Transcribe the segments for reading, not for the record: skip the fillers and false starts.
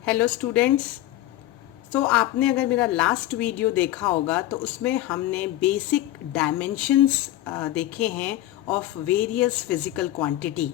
Hello students. तो आपने अगर मेरा लास्ट वीडियो देखा होगा तो उसमें हमने बेसिक डायमेंशंस देखे हैं ऑफ वेरियस फिजिकल क्वांटिटी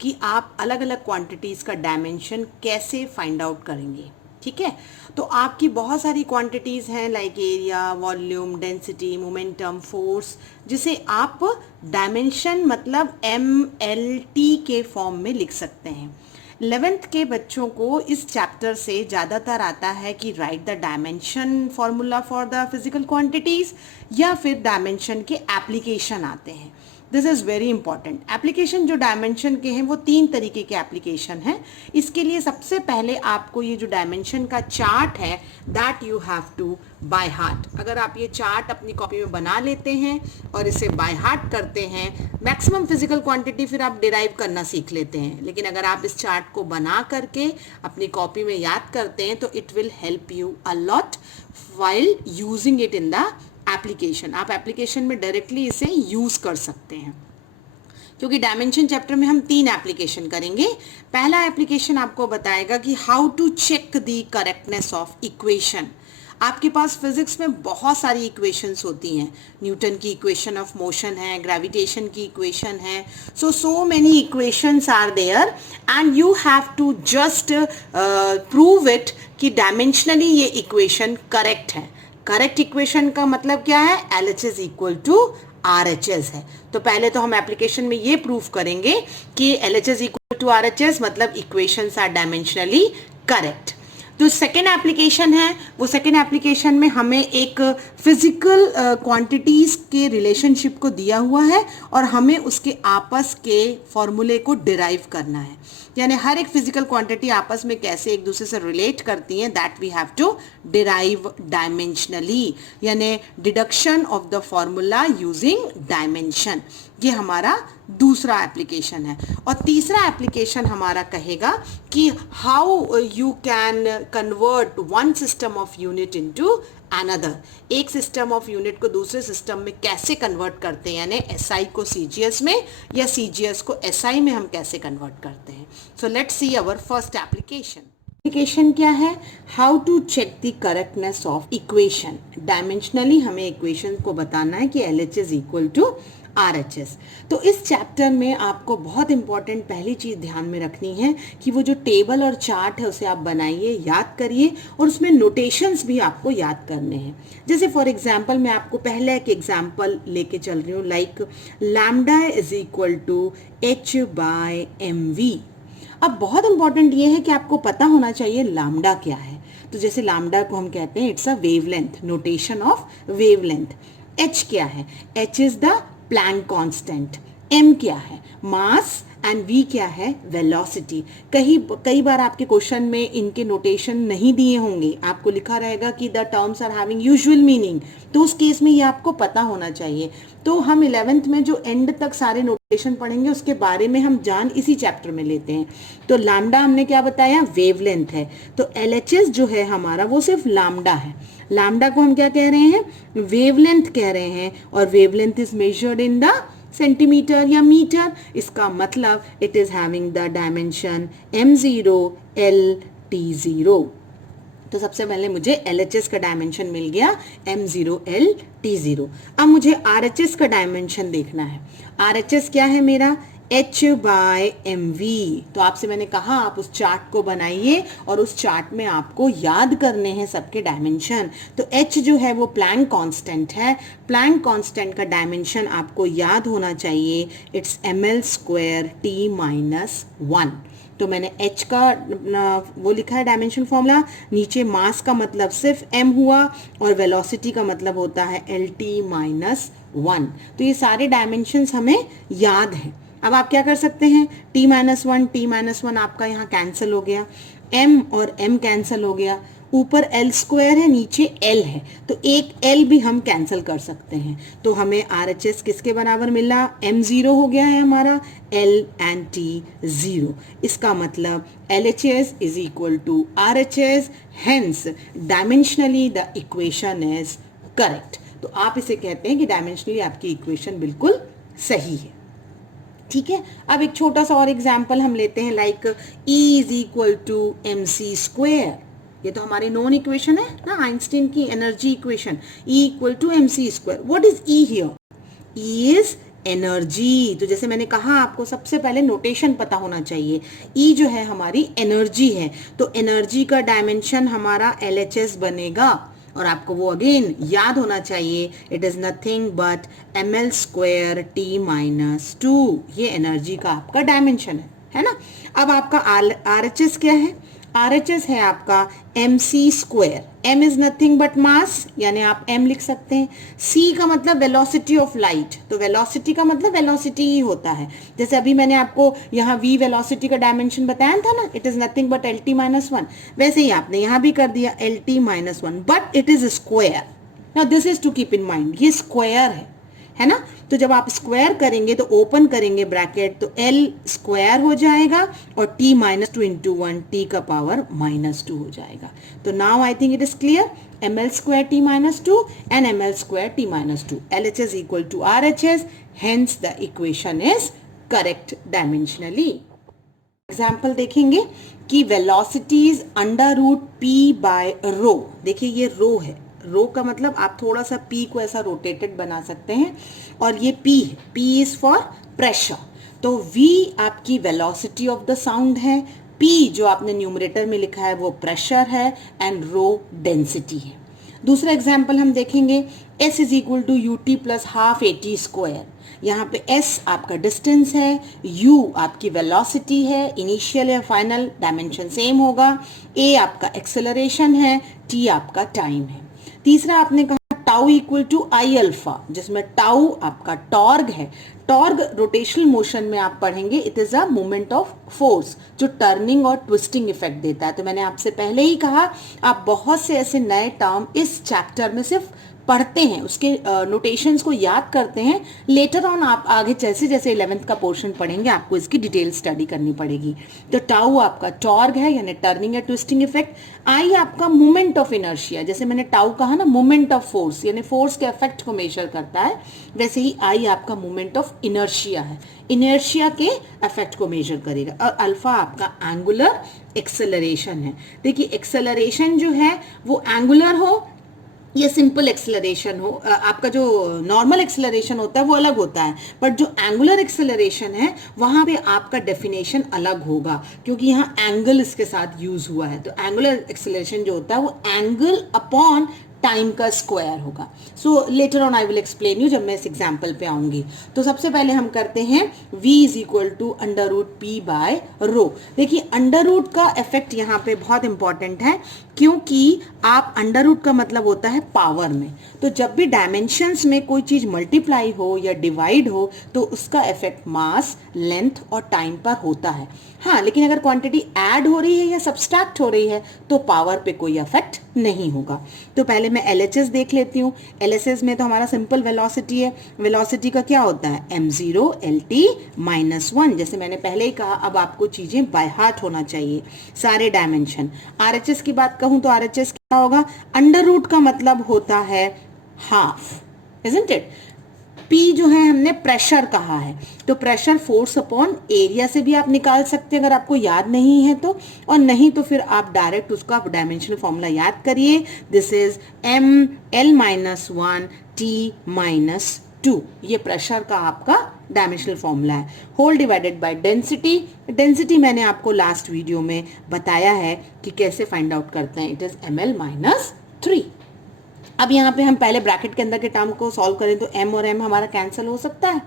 कि आप अलग अलग क्वांटिटीज़ का डायमेंशन कैसे फाइंड आउट करेंगे। ठीक है, तो आपकी बहुत सारी क्वांटिटीज़ हैं like area, volume, density, momentum, force, जिसे आप डायमेंशन मतलब MLT के फॉर्म में लिख सकते हैं। 11th के बच्चों को इस चैप्टर से ज़्यादातर आता है कि right the dimension formula for the physical quantities या फिर डायमेंशन के एप्लीकेशन आते हैं। This is very important. Application जो डायमेंशन के हैं वो 3 तरीके के एप्लीकेशन हैं। इसके लिए सबसे पहले आपको ये जो डायमेंशन का चार्ट है that you have to by heart. अगर आप ये चार्ट अपनी कॉपी में बना लेते हैं और इसे बाय हार्ट करते हैं, मैक्सिमम फिजिकल क्वांटिटी फिर आप डिराइव करना सीख लेते हैं। लेकिन अगर आप इस चार्ट को बना करके अपनी कॉपी में याद करते हैं तो it will help you a lot while using it in the application. आप एप्लीकेशन में डायरेक्टली इसे यूज कर सकते हैं, क्योंकि डायमेंशन चैप्टर में हम 3 एप्लीकेशन करेंगे। पहला एप्लीकेशन आपको बताएगा कि how to check the correctness of equation. आपके पास फिजिक्स में बहुत सारी इक्वेशंस होती हैं। न्यूटन की इक्वेशन ऑफ मोशन है, ग्रेविटेशन की इक्वेशन है, so many equations are there and you have to just prove it कि डायमेंशनली ये इक्वेशन करेक्ट है। करेक्ट इक्वेशन का मतलब क्या है? LHS इक्वल टू RHS है। तो पहले तो हम एप्लीकेशन में ये प्रूफ करेंगे कि LHS इक्वल टू RHS मतलब इक्वेशंस आर डायमेंशनली करेक्ट। जो सेकेंड एप्लीकेशन है वो सेकेंड एप्लीकेशन में हमें एक फिजिकल क्वांटिटीज के रिलेशनशिप को दिया हुआ है और हमें उसके आपस के फॉर्मूले को डिराइव करना है। यानी हर एक फिजिकल क्वांटिटी आपस में कैसे एक दूसरे से रिलेट करती हैं that we have to derive dimensionally, यानी deduction of the formula using dimension. ये हमारा दूसरा एप्लीकेशन है। और तीसरा एप्लीकेशन हमारा कहेगा कि how you can convert one system of unit into another. एक सिस्टम ऑफ यूनिट को दूसरे सिस्टम में कैसे कन्वर्ट करते हैं, यानी SI को CGS में या CGS को SI में हम कैसे कन्वर्ट करते हैं। So let's see our first application. Application क्या है? How to check the correctness of equation. Dimensionally हमें इक्वेशन को बताना है कि LHS इक्वल टू RHS। तो इस चैप्टर में आपको बहुत इंपॉर्टेंट पहली चीज़ ध्यान में रखनी है कि वो जो टेबल और चार्ट है उसे आप बनाइए, याद करिए और उसमें नोटेशंस भी आपको याद करने हैं। जैसे फॉर एग्जांपल मैं आपको पहले एक एग्जांपल लेके चल रही हूँ, like lambda is equal to H/mv। अब बहुत इंपॉर्टेंट ये है कि आपको पता होना चाहिए लैम्डा क्या है। तो जैसे लैम्डा को हम कहते हैं it's a wavelength, notation of wavelength. H क्या है? H is the plank constant. M क्या है? मास। एंड V क्या है? वेलोसिटी। कई बार आपके क्वेश्चन में इनके नोटेशन नहीं दिए होंगे, आपको लिखा रहेगा कि the terms are having usual meaning, तो उस केस में ये आपको पता होना चाहिए। तो हम 11th में जो एंड तक सारे नोटेशन पढ़ेंगे उसके बारे में हम जान इसी चैप्टर में लेते हैं। तो लैम्डा हमने क्या बताया? वेवलेंथ है। तो LHS जो है हमारा वो सिर्फ लैम्डा है। लैम्डा को हम क्या कह रहे हैं? वेवलेंथ कह रहे हैं, और wavelength is measured in the centimetre या मीटर। इसका मतलब it is having the dimension M0 L T0। तो सबसे पहले मुझे LHS का डायमेंशन मिल गया M0 L T0। अब मुझे RHS का डायमेंशन देखना है। RHS क्या है मेरा? H/mv। तो आपसे मैंने कहा आप उस चार्ट को बनाइए और उस चार्ट में आपको याद करने हैं सबके डायमेंशन। तो H जो है वो प्लैंक कांस्टेंट है। प्लैंक कांस्टेंट का डायमेंशन आपको याद होना चाहिए, इट्स ml² T-1। तो मैंने H का वो लिखा है डायमेंशन फॉर्मूला, नीचे मास का मतलब सिर्फ M हुआ और वेलोसिटी का मतलब होता है LT-1। तो ये सारे डायमेंशंस हमें याद हैं। अब आप क्या कर सकते हैं? T-1 आपका यहाँ कैंसिल हो गया, M और M कैंसिल हो गया, ऊपर L² है, नीचे L है, तो एक L भी हम कैंसिल कर सकते हैं। तो हमें RHS किसके बराबर मिला? M0 हो गया है हमारा, L and T 0। इसका मतलब LHS is equal to RHS, hence dimensionally the equation is correct. तो आप इसे कहते हैं कि डायमेंशनली आपकी इक्वेशन बिल्कुल सही है। ठीक है। अब एक छोटा सा और एग्जाम्पल हम लेते हैं, like E is equal to mc square. ये तो हमारी नॉन इक्वेशन है ना, आइंस्टीन की energy equation, E equal to mc square. What is E here? E is energy. तो जैसे मैंने कहा आपको सबसे पहले नोटेशन पता होना चाहिए। E जो है हमारी एनर्जी है, तो एनर्जी का डायमेंशन हमारा LHS बनेगा, और आपको वो अगेन याद होना चाहिए, it is nothing but ml square t minus 2। ये एनर्जी का आपका डायमेंशन है ना। अब आपका RHS क्या है? RHS है आपका mc square. m is nothing but mass, यानी आप m लिख सकते हैं। c का मतलब वेलोसिटी ऑफ लाइट, तो वेलोसिटी का मतलब वेलोसिटी ही होता है। जैसे अभी मैंने आपको यहाँ v वेलोसिटी का डायमेंशन बताया था ना, it is nothing but lt minus 1, वैसे ही आपने यहाँ भी कर दिया lt minus 1, but it is square. Now this is to keep in mind, ये स्क्वायर है ना। तो जब आप स्क्वायर करेंगे तो ओपन करेंगे ब्रैकेट, तो L स्क्वायर हो जाएगा और t माइनस 2 इंटू 1 t का पावर माइनस 2 हो जाएगा। तो now I think it is clear, ml square t minus 2 and ml square t minus 2, LHS equal to RHS, hence the equation is correct dimensionally. Example देखेंगे कि velocity is under root p by rho. देखिए ये रो है, रो का मतलब आप थोड़ा सा p को ऐसा रोटेटेड बना सकते हैं, और ये p है, p इज फॉर प्रेशर। तो v आपकी वेलोसिटी ऑफ द साउंड है, p जो आपने न्यूमरेटर में लिखा है वो प्रेशर है, एंड रो डेंसिटी है। दूसरा एग्जाम्पल हम देखेंगे, s is equal to ut plus half at square. यहाँ पे s आपका डिस्टेंस है, u आपकी वेलोसिटी है, इनिशियल या फाइनल डायमेंशन सेम होगा, a आपका एक्सेलरेशन है, t आपका टाइम है। तीसरा आपने कहा tau equal to I alpha, जिसमें टाउ आपका टॉर्ग है। टॉर्ग रोटेशनल मोशन में आप पढ़ेंगे, it is a moment of force जो टर्निंग और ट्विस्टिंग इफेक्ट देता है। तो मैंने आपसे पहले ही कहा, आप बहुत से ऐसे नए टर्म इस चैप्टर में सिर्फ पढ़ते हैं, उसके नोटेशंस को याद करते हैं, लेटर ऑन आप आगे जैसे जैसे 11th का पोर्शन पढ़ेंगे आपको इसकी डिटेल स्टडी करनी पड़ेगी। तो टाउ आपका टॉर्ग है, यानी टर्निंग या ट्विस्टिंग इफेक्ट। आई आपका मोमेंट ऑफ इनर्शिया, जैसे मैंने टाउ कहा ना, मोमेंट ऑफ फोर्स, यानी फोर्स के इफेक्ट को मेजर करता है, वैसे ही आई आपका मोमेंट ऑफ इनर्शिया है, इनर्शिया के इफेक्ट को मेजर करेगा। और अल्फा आपका एंगुलर एक्सेलरेशन है। देखिए एक्सेलरेशन जो है वो एंगुलर हो ये सिंपल एक्सेलरेशन हो, आपका जो नॉर्मल एक्सेलरेशन होता है वो अलग होता है, बट जो एंगुलर एक्सेलरेशन है वहां पे आपका डेफिनेशन अलग होगा, क्योंकि यहाँ एंगल इसके साथ यूज हुआ है। तो एंगुलर एक्सेलरेशन जो होता है वो एंगल अपॉन टाइम का स्क्वायर होगा। So later on I will explain you जब मैं इस एग्जाम्पल पे आऊंगी। तो सबसे पहले हम करते हैं v is equal to under root P by rho. देखिए अंडर रूट का इफेक्ट यहाँ पे बहुत इंपॉर्टेंट है, क्योंकि आप अंडर रूट का मतलब होता है पावर में, तो जब भी डायमेंशंस में कोई चीज मल्टीप्लाई हो या डिवाइड हो तो उसका इफेक्ट मास, लेंथ और टाइम पर होता है। हाँ, लेकिन अगर क्वांटिटी ऐड हो रही है या सब्सट्रैक्ट हो रही है तो पावर पे कोई इफेक्ट नहीं होगा। तो पहले मैं LHS देख लेती हूँ। LHS में तो हमारा सिंपल वेलोसिटी है, वेलोसिटी का क्या होता है m0 lt माइनस 1। जैसे मैंने पहले ही कहा, अब आपको चीजें बाय हार्ट होना चाहिए, सारे डायमेंशन। RHS की बात कहूं तो RHS क्या होगा, अंडर रूट का मतलब होता है हाफ, इजंट इट। P जो है हमने प्रेशर कहा है, तो प्रेशर फोर्स अपॉन एरिया से भी आप निकाल सकते हैं अगर आपको याद नहीं है तो, और नहीं तो फिर आप डायरेक्ट उसका डायमेंशनल फॉर्मूला याद करिए। This is m l minus 1 t minus 2, ये प्रेशर का आपका डायमेंशनल फॉर्मूला है। Whole divided by density, density मैंने आपको लास्ट वीडियो में बताया है कि कैसे फाइंड आउट करते हैं, इट इज ml माइनस 3। अब यहाँ पे हम पहले ब्रैकेट के अंदर के टर्म को सॉल्व करें तो m और m हमारा कैंसिल हो सकता है,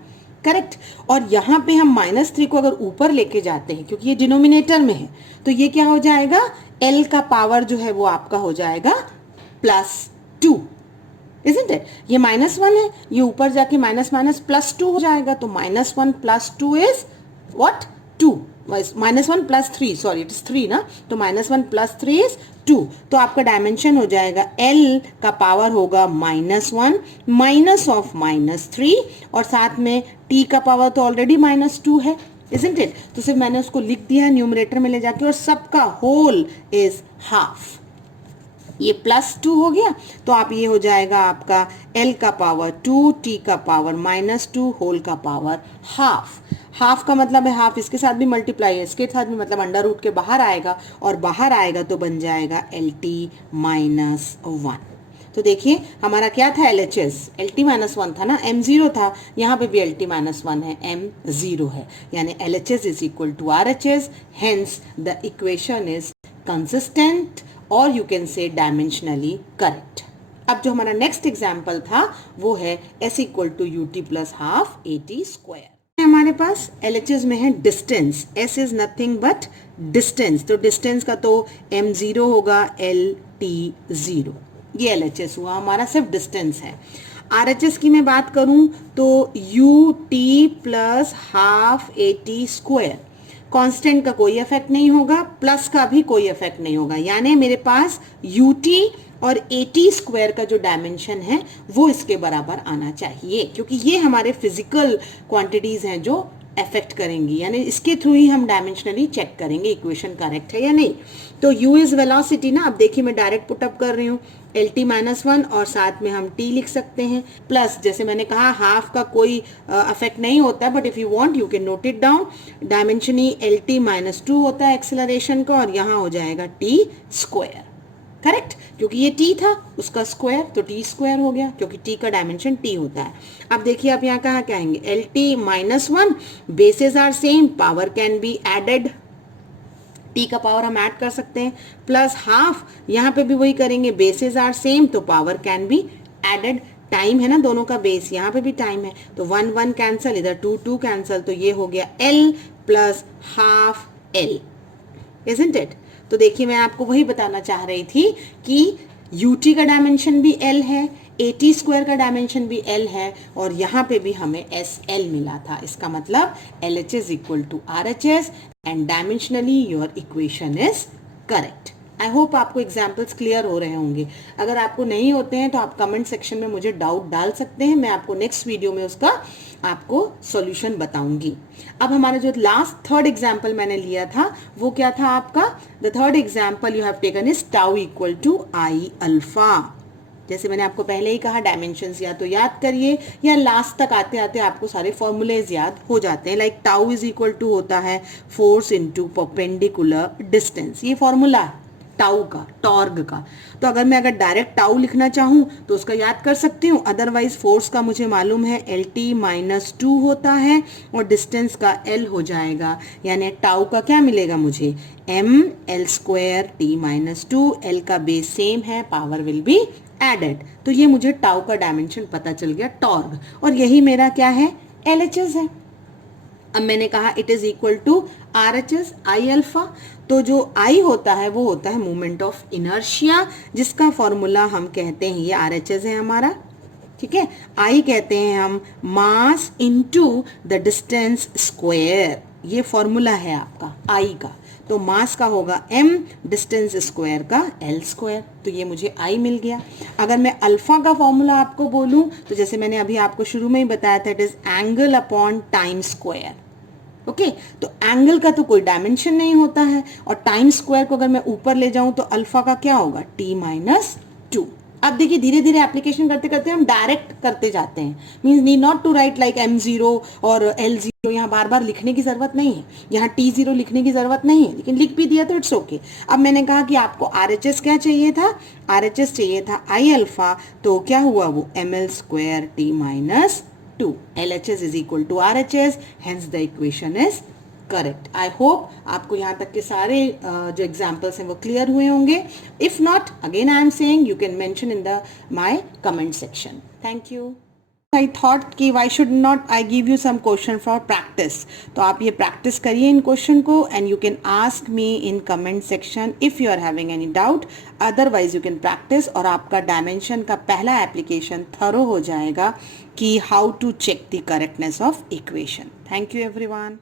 करेक्ट। और यहाँ पे हम -3 को अगर ऊपर लेके जाते हैं, क्योंकि ये डिनोमिनेटर में है, तो ये क्या हो जाएगा, l का पावर जो है वो आपका हो जाएगा +2, इजंट इट। ये -1 है, ये ऊपर जाके माइनस माइनस +2 हो जाएगा, तो -1 + 2 is what, 2, -1 + 3, sorry it is 3 ना, तो -1 + 3 इज 2। तो आपका डायमेंशन हो जाएगा L का पावर होगा -1 माइनस ऑफ -3, और साथ में T का पावर तो ऑलरेडी -2 है, इजंट इट। तो सिर्फ मैंने उसको लिख दिया न्यूमरेटर में ले जाके, और सबका होल इज हाफ। ये +2 हो गया, तो आप ये हो जाएगा आपका l का पावर 2 t का पावर -2 होल का पावर हाफ। हाफ का मतलब है हाफ इसके साथ भी मल्टीप्लाई है, इसके साथ भी मतलब अंडर रूट के बाहर आएगा, और बाहर आएगा तो बन जाएगा LT-1। तो देखिए हमारा क्या था LHS, LT-1 था ना, M0 था, यहाँ पे भी LT-1 है, M0 है, यानी LHS is equal to RHS, hence the equation is consistent और you can say dimensionally correct. अब जो हमारा नेक्स्ट एग्जाम्पल था वो है S equal to UT plus half AT square. हमारे पास LHS में है distance, S is nothing but distance, तो डिस्टेंस का तो M0 होगा, LT0, ये LHS हुआ हमारा, सिर्फ डिस्टेंस है। RHS की मैं बात करूं तो UT plus half AT square, constant का कोई इफेक्ट नहीं होगा, प्लस का भी कोई इफेक्ट नहीं होगा, यानी मेरे पास UT और AT स्क्वायर का जो डायमेंशन है वो इसके बराबर आना चाहिए, क्योंकि ये हमारे फिजिकल क्वांटिटीज हैं जो अफेक्ट करेंगी, यानी इसके थ्रू ही हम डायमेंशनली चेक करेंगे इक्वेशन करेक्ट है या नहीं। तो U इज वेलोसिटी ना, अब देखिए मैं डायरेक्ट पुटअप कर रही हूँ LT-1 और साथ में हम T लिख सकते हैं, प्लस जैसे मैंने कहा हाफ का कोई अफेक्ट नहीं होता है, but if you want you can note it down, dimension he LT-2 होता है एक्सेलरेशन का, और यहाँ हो जाएगा T स्क्वायर, करेक्ट, क्योंकि ये T था उसका स्क्वायर तो T स्क्वायर हो गया, क्योंकि T का डायमेंशन T होता है। अब देखिए आप यहाँ कहाँ कहेंगे LT-1, bases are same, power can be added, T का पावर हम ऐड कर सकते हैं, प्लस हाफ, यहाँ पे भी वही करेंगे, बेसेस आर सेम तो power can be added, time है ना दोनों का बेस, यहाँ पे भी टाइम है, तो 1 1 कैंसल, इधर 2 2 कैंसल, तो ये हो गया L plus half L, isn't it. तो देखिए मैं आपको वही बताना चाह रही थी कि UT का डायमेंशन भी L है, AT स्क्वायर का डायमेंशन भी L है, और यहाँ पे भी हमें SL मिला था, इसका मतलब LHS equal to RHS and dimensionally your equation is correct. I hope आपको एग्जाम्पल्स क्लियर हो रहे होंगे, अगर आपको नहीं होते हैं तो आप कमेंट सेक्शन में मुझे डाउट डाल सकते हैं, मैं आपको नेक्स्ट वीडियो में उसका आपको सॉल्यूशन बताऊंगी। अब हमारा जो लास्ट थर्ड एग्जाम्पल मैंने लिया था वो क्या था आपका, the third example you have taken is tau equal to I alpha. जैसे मैंने आपको पहले ही कहा डायमेंशंस या तो याद करिए या लास्ट तक आते आते आपको सारे फॉर्मूलेज याद हो जाते हैं, like tau is equal to होता है फोर्स इनटू परपेंडिकुलर डिस्टेंस, ये फॉर्मूला है टाउ का, टॉर्ग का। तो अगर डायरेक्ट टाउ लिखना चाहूं तो उसका याद कर सकती हूँ, अदरवाइज फोर्स का मुझे मालूम है LT-2 होता है और डिस्टेंस का L हो जाएगा, यानी टाउ का क्या मिलेगा मुझे ML स्क्वायर T-2, L का बेस सेम है, पावर विल बी एडेड, तो ये मुझे टाउ का डायमेंशन पता चल गया टॉर्ग, और यही मेरा क्या है LHS है। अब मैंने कहा it is equal to RHS I alpha, तो जो I होता है वो होता है मोमेंट ऑफ इनर्शिया, जिसका फॉर्मूला हम कहते हैं, ये RHS है हमारा, ठीक है, I कहते हैं हम mass into the distance square, ये फॉर्मूला है आपका I का, तो मास का होगा m, डिस्टेंस स्क्वायर का L स्क्वायर, तो ये मुझे I मिल गया। अगर मैं अल्फा का फॉर्मूला आपको बोलूं तो जैसे मैंने अभी आपको शुरू में ही बताया था, it is angle upon time square, okay, तो एंगल का तो कोई डायमेंशन नहीं होता है, और टाइम स्क्वायर को अगर मैं ऊपर ले जाऊं तो अल्फा का क्या होगा T-2। अब देखिए धीरे धीरे एप्लीकेशन करते करते हम डायरेक्ट करते जाते हैं, means need not to write like M0 और L0, यहाँ बार बार लिखने की जरूरत नहीं है, यहाँ T0 लिखने की जरूरत नहीं है, लेकिन लिख भी दिया तो इट्स ओके। अब मैंने कहा कि आपको RHS क्या चाहिए था, RHS चाहिए था I अल्फा, तो क्या हुआ वो ML square T-2, LHS is equal to RHS, hence the equation is correct. I hope आपको यहाँ तक के सारे जो एग्जाम्पल्स हैं वो क्लियर हुए होंगे, if not again I am saying you can mention in the my comment section. Thank you. I thought कि why should not I give you some question for practice, तो आप ये प्रैक्टिस करिए इन क्वेश्चन को, and you can ask me in comment section if you are having any doubt, otherwise you can practice, और आपका डायमेंशन का पहला एप्लीकेशन थरो हो जाएगा कि how to check the correctness of equation. Thank you everyone.